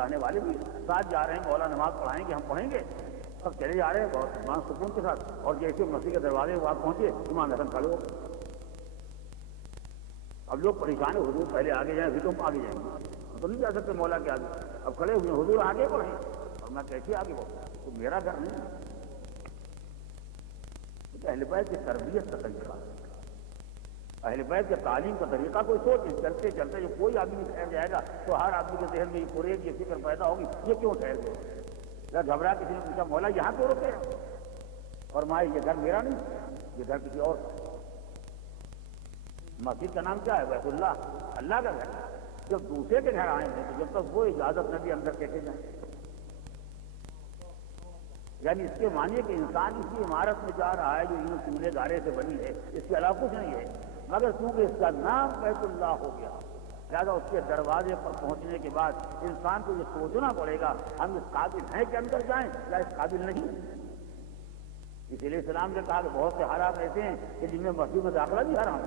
آنے والے بھی ساتھ جا رہے ہیں، مولا نماز پڑھائیں گے، ہم پڑھیں گے، سب چلے جا رہے ہیں بہت ایمان سکون کے ساتھ. اور جیسے مسجد کے دروازے وہاں پہنچے امام حسن کھڑے ہو گئے. اب لوگ پریشان ہیں، حضور پہلے آگے جائیں پھر تم آگے جائیں گے، ہم تو نہیں جا سکتے مولا کے آگے. اب کھڑے ہوئے حضور آگے بڑھیں، اور میں کیسے آگے بڑھوں؟ تو میرا گھر نہیں. اہل بیت کی تربیت کا طریقہ، اہل بیت کے تعلیم کا طریقہ کوئی سوچ. چلتے چلتے جو کوئی آدمی ٹھہر جائے گا تو ہر آدمی کے ذہن میں یہ قریب یہ فکر پیدا ہوگی یہ کیوں ٹھہر گئے. گھبرا کسی نے پوچھا مولا یہاں کیوں رکے؟ اور ماں یہ گھر میرا نہیں، یہ گھر کسی اور کا. مسجد کا نام کیا ہے؟ بیت اللہ، اللہ کا گھر. جب دوسرے کے گھر آئے ہیں تو جب تک وہ اجازت نہ دی اندر کیسے جائیں؟ یعنی اس کے معنی کہ انسان اسی عمارت میں جا رہا ہے جو یوں چولہے گارے سے بنی ہے، اس کے علاوہ کچھ نہیں ہے، مگر چونکہ اس کا نام بیت اللہ ہو گیا لہٰذا اس کے دروازے پر پہنچنے کے بعد انسان کو یہ سوچنا پڑے گا ہم اس قابل ہیں کہ اندر جائیں یا اس قابل نہیں. اسی لیے اسلام نے کہا کہ بہت سے حالات ایسے ہیں کہ جن میں مسجد میں داخلہ بھی حرام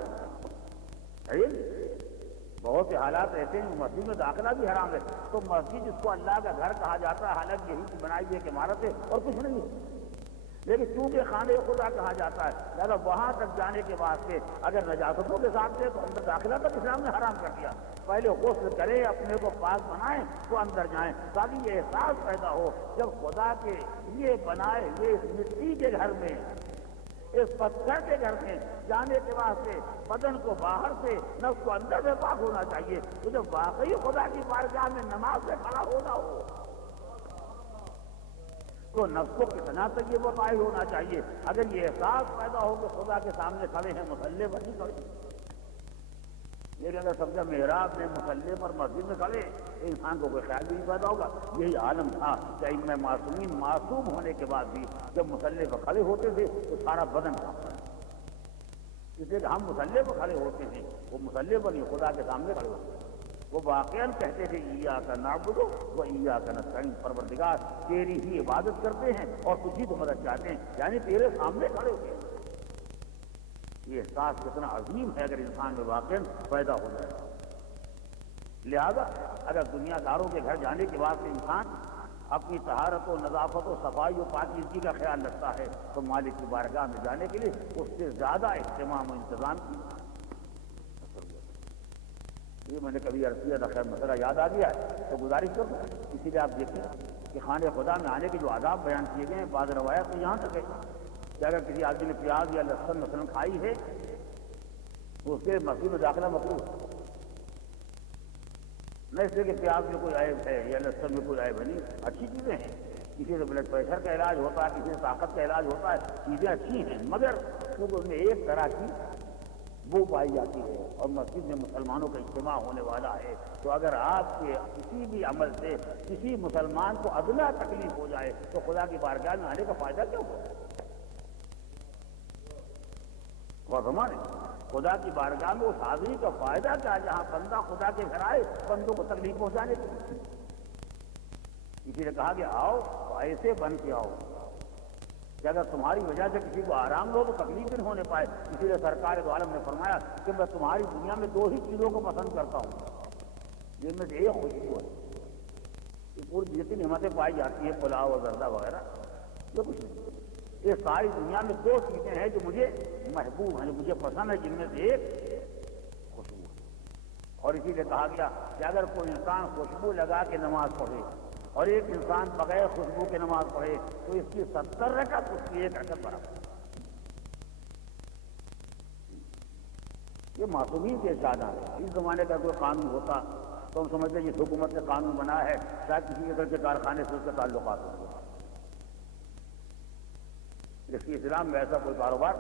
ہے. بہت سے حالات ایسے ہیں مسجد میں داخلہ بھی حرام ہے. تو مسجد جس کو اللہ کا گھر کہا جاتا ہے حالانکہ یہی کی بنائی ہوئی ایک عمارت ہے اور کچھ نہیں ہے، لیکن چونکہ خانہ خدا کہا جاتا ہے لہٰذا وہاں تک جانے کے واسطے اگر نجاستوں کے ساتھ ہے تو اندر داخلہ تک اسلام نے حرام کر دیا. پہلے غسل کریں، اپنے کو پاک بنائیں تو اندر جائیں، تاکہ یہ احساس پیدا ہو جب خدا کے لیے بنائے یہ اس مٹی کے گھر میں، اس پتھر کے گھر میں جانے کے واسطے بدن کو باہر سے نفس کو اندر سے پاک ہونا چاہیے. تو جب واقعی خدا کی بارگاہ میں نماز سے کھڑا ہونا ہو تو نفس کو کتنا تک یہ قائل ہونا چاہیے. اگر یہ احساس پیدا ہو کہ خدا کے سامنے کھڑے ہیں مصلی پر نہیں کھڑے، لیکن اگر سمجھا محراب میں مصلی پر مسجد میں کھڑے تو انسان کو کوئی خیال بھی نہیں پیدا ہوگا. یہی عالم تھا کہ ائمہ معصومین معصوم ہونے کے بعد بھی جب مصلی پر کھڑے ہوتے تھے تو سارا بدن کانپتا تھا. اس لیے کہ ہم مصلی پر کھڑے ہوتے ہیں، وہ مصلی پر نہیں خدا کے سامنے کھڑے ہوتے ہیں. وہ واقعاً کہتے تھے ایاک نعبد و ایاک نستعین، پروردگار تیری ہی عبادت کرتے ہیں اور تجھی تو مدد چاہتے ہیں، یعنی تیرے سامنے کھڑے ہوتے ہیں. یہ احساس کتنا عظیم ہے اگر انسان میں واقعاً پیدا ہو جائے. لہذا اگر دنیا داروں کے گھر جانے کے بعد انسان اپنی طہارت و نظافت و صفائی و پاکیزگی کا خیال رکھتا ہے تو مالک کی بارگاہ میں جانے کے لیے اس سے زیادہ اہتمام و انتظام کی. یہ میں نے کبھی عرض کیا تھا، خیر مسئلہ یاد آ گیا ہے تو گزارش کروں. اسی لیے آپ دیکھیں کہ خانہ خدا میں آنے کے جو آداب بیان کیے گئے ہیں بعض روایت تو یہاں تک ہے کہ اگر کسی آدمی نے پیاز یا لہسن مثلا کھائی ہے تو اس کے مسجد میں داخلہ مکروہ ہے. نہ اس لیے کہ پیاز میں کوئی عیب ہے یا لہسن میں کوئی عیب ہے، نہیں، اچھی چیزیں ہیں. کسی سے بلڈ پریشر کا علاج ہوتا ہے، کسی سے طاقت کا علاج ہوتا ہے، چیزیں اچھی ہیں، مگر کیونکہ ان میں ایک طرح کی وہ پائی جاتی ہے اور مسجد میں مسلمانوں کا اجتماع ہونے والا ہے تو اگر آپ کے کسی بھی عمل سے کسی مسلمان کو ادنا تکلیف ہو جائے تو خدا کی بارگاہ میں آنے کا فائدہ کیا ہوگا؟ اور ہمارے خدا کی بارگاہ میں اس حاضری کا فائدہ کیا ہے جہاں بندہ خدا کے گھر آئے بندوں کو تکلیف پہنچانے کے لیے. اسی لیے کہا کہ آؤ ایسے بن کے آؤ کہ اگر تمہاری وجہ سے کسی کو آرام ہو تو تکلیف نہیں ہونے پائے. اسی لیے سرکار دو عالم نے فرمایا کہ میں تمہاری دنیا میں 2 ہی چیزوں کو پسند کرتا ہوں، جن میں سے ایک خوشبو ہے. یہ پوری جتنی نعمتیں پائی جاتی ہیں پلاؤ اور زردہ وغیرہ یہ کچھ نہیں. یہ ساری دنیا میں 2 چیزیں ہیں جو مجھے محبوب ہیں، جو مجھے پسند ہے، جن میں سے ایک خوشبو ہے. اور اسی لیے کہا گیا کہ اگر کوئی انسان خوشبو لگا کے نماز پڑھے اور ایک انسان بغیر خوشبو کے نماز پڑھے تو اس کی 70 رکعت اس کی 1 رکعت برابر. یہ معصومین کے ارشادات ہیں. اس زمانے کا کوئی قانون ہوتا تو ہم سمجھتے ہیں یہ حکومت نے قانون بنا ہے شاید کسی قدر کے کارخانے سے اس کے تعلقات ہوتے ہیں. اس کی اسلام میں ایسا کوئی کاروبار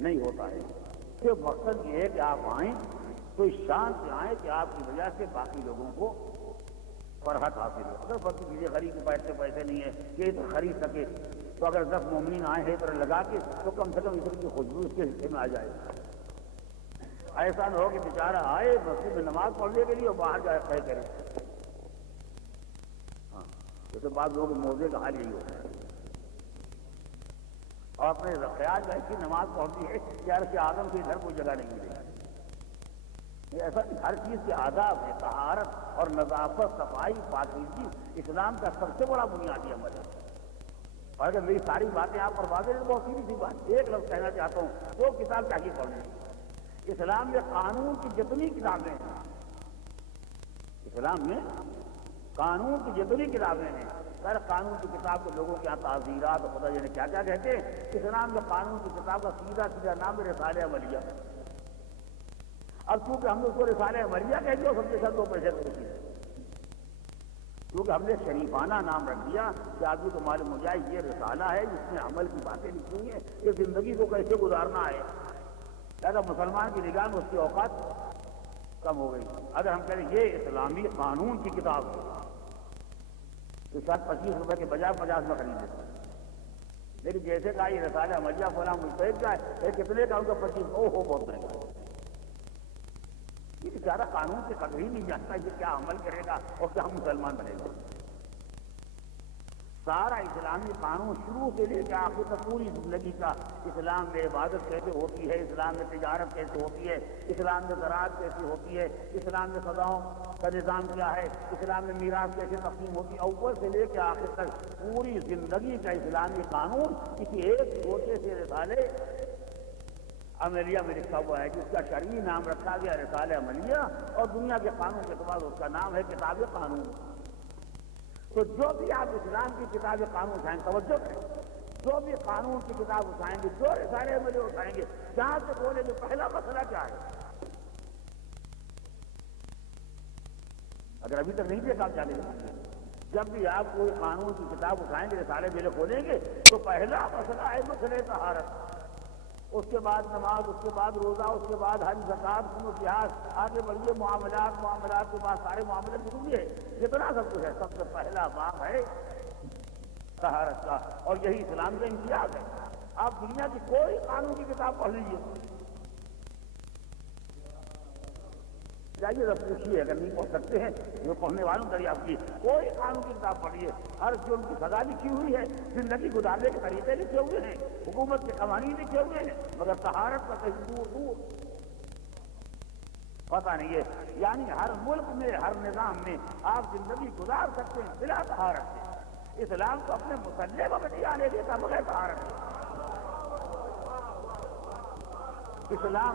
نہیں ہوتا ہے. صرف مقصد یہ ہے کہ آپ آئیں تو اس شان سے آئیں کہ آپ کی وجہ سے باقی لوگوں کو فرحت حاصل ہو. اگر باقی چیزیں خرید کے پیسے نہیں ہے کہ تو خرید سکے تو اگر 10 مومنین آئے ہیں پر لگا کے تو کم سے کم اس کی خوشبو اس کے حصے میں آ جائے. ایسا نہ ہو کہ بیچارہ آئے مسجد میں نماز پڑھنے کے لیے اور باہر جائے خیر کرے. ہاں جیسے بعض لوگوں کے موزے کا حال یہی ہوتا ہے اور اپنے خیال میں ایسی نماز پڑھتی ہے کہ یار کہ آدم کے ادھر کوئی جگہ نہیں ملے گی. ایسا ہر چیز کے آداب ہے، طہارت اور نظافت، صفائی، پاکیزگی اسلام کا سب سے بڑا بنیادی عمل ہے۔ اور اگر میری ساری باتیں آپ پر واضح ہیں، بہت سیدھی سی بات ایک لفظ کہنا چاہتا ہوں، وہ کتاب چاہیے پڑھنے۔ اسلام میں قانون کی جتنی کتابیں ہیں، اسلام میں قانون کی جتنی کتابیں ہیں، سر قانون کی کتاب کو لوگوں کے یہاں تعزیرات اور پتہ جانے کیا کیا کہتے ہیں، اسلام میں قانون کی کتاب کا سیدھا سیدھا نام ہے رسالہ عملیہ۔ اب چونکہ ہم نے اس کو رسالہ عملیہ کہتے ہیں، سب کے ساتھ دو پیسے ہوتی ہے، کیونکہ ہم نے شریفانہ نام رکھ دیا کہ آدمی کو معلوم ہو جائے یہ رسالہ ہے، جس میں عمل کی باتیں لکھی ہوئی ہیں، یہ زندگی کو کیسے گزارنا ہے۔ اگر مسلمان کی نگاہ میں اس کی اوقات کم ہو گئی، اگر ہم کہیں یہ اسلامی قانون کی کتاب ہے تو شاید 25 روپے کے بجائے 50 میں خرید لیتے ہیں، لیکن جیسے کہا یہ رسالہ عملیہ فلاں مستحق کا ہے، کتنے کا؟ ان کا 25، ہو بہت مہنگا ہے۔ یہ بیچارہ قانون سے قدر ہی نہیں جانتا یہ کیا عمل کرے گا اور کیا مسلمان بنے گا۔ سارا اسلامی قانون شروع سے لے کے آخر تک پوری زندگی کا، اسلام میں عبادت کیسے ہوتی ہے، اسلام میں تجارت کیسے ہوتی ہے، اسلام میں زراعت کیسی ہوتی ہے، اسلام میں سزاؤں کا نظام کیا ہے، اسلام میں میراث کیسے تقسیم ہوتی ہے، اول سے لے کے آخر تک پوری زندگی کا اسلامی قانون کسی ایک چھوٹے سے رسالے عملیہ میں لکھا ہوا ہے، جس کا شرعی نام رکھا گیا رسالہ عملیہ، اور دنیا کے قانون کے بعد اس کا نام ہے کتاب قانون۔ تو جو بھی آپ اسلام کی کتاب قانون اٹھائیں، توجہ کریں، جو بھی قانون کی کتاب اٹھائیں گے، جو رسالے عملیہ اٹھائیں گے، جہاں سے بولے کہ پہلا مسئلہ کیا ہے، اگر ابھی تک نہیں دیکھا آپ جانے گے، جب بھی آپ کوئی قانون کی کتاب اٹھائیں گے، رسالے عملیہ کھولیں گے، تو پہلا مسئلہ ہے مسئلہ طہارت، اس کے بعد نماز، اس کے بعد روزہ، اس کے بعد حج، زکات، سنت، جہاد، آگے بڑھیے معاملات کے بعد سارے معاملات ضروری ہے، جتنا سب کچھ ہے، سب سے پہلا باب ہے طہارت کا، اور یہی اسلام کا امتیاز ہے۔ آپ دنیا کی کوئی قانون کی کتاب پڑھ لیجیے، جائیے رب پوچھیے، اگر نہیں پڑھ سکتے ہیں جو پڑھنے والوں دریافت کی، کوئی قانون کی کتاب پڑھیے، ہر جرم کی سزا لکھی ہوئی ہے، زندگی گزارنے کے طریقے لکھے ہوئے ہیں، حکومت کے قوانین لکھے ہوئے ہیں، مگر طہارت کا کہیں دور دور پتہ نہیں ہے۔ یعنی ہر ملک میں، ہر نظام میں آپ زندگی گزار سکتے ہیں بلا طہارت سے۔ اسلام کو اپنے مسلح کو نہیں آنے دیتا بغیر طہارت سے۔ اسلام